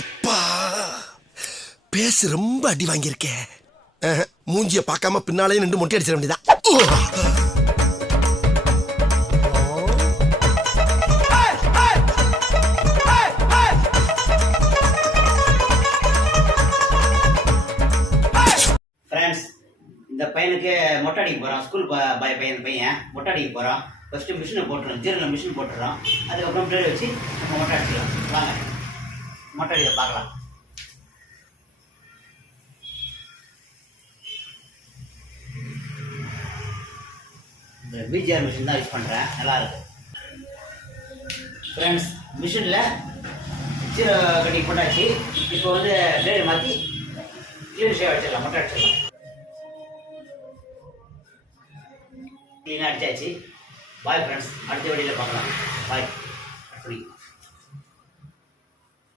அப்பா பேசு ரொம்ப அடி வாங்கியிருக்கேன். மூஞ்சிய பார்க்காம பின்னாலே நின்று மொட்டை அடிச்சிட வேண்டியதான். ஃப்ரெண்ட்ஸ், இந்த பையனுக்கு மொட்டை அடிக்க போகிறோம். ஸ்கூல் பையன் மொட்டை அடிக்க போகிறோம். ஃபஸ்ட்டு மிஷினை போட்டுறோம், ஜீரனில் மிஷின் போட்டுறோம். அதுக்கப்புறம் பிளேட் வச்சு நம்ம மொட்டை அடிச்சிடலாம். வாங்க மொட்டை அடிக்க பார்க்கலாம். இந்த பிஜிஆர் மிஷின் தான் யூஸ் பண்ணுறேன், நல்லாயிருக்கு. ஃப்ரெண்ட்ஸ், மிஷினில் ஜீரோ கட்டி போட்டாச்சு. இப்போ வந்து பிளேடு மாற்றி க்ளீன் ஷேவ் அடிச்சிடலாம், மொட்டை அடிச்சிடலாம். க்ளீனாக அடிச்சாச்சு. பாய் ஃப்ரெண்ட்ஸ், அடுத்த வீடியோவில் பார்க்கலாம். பாய்.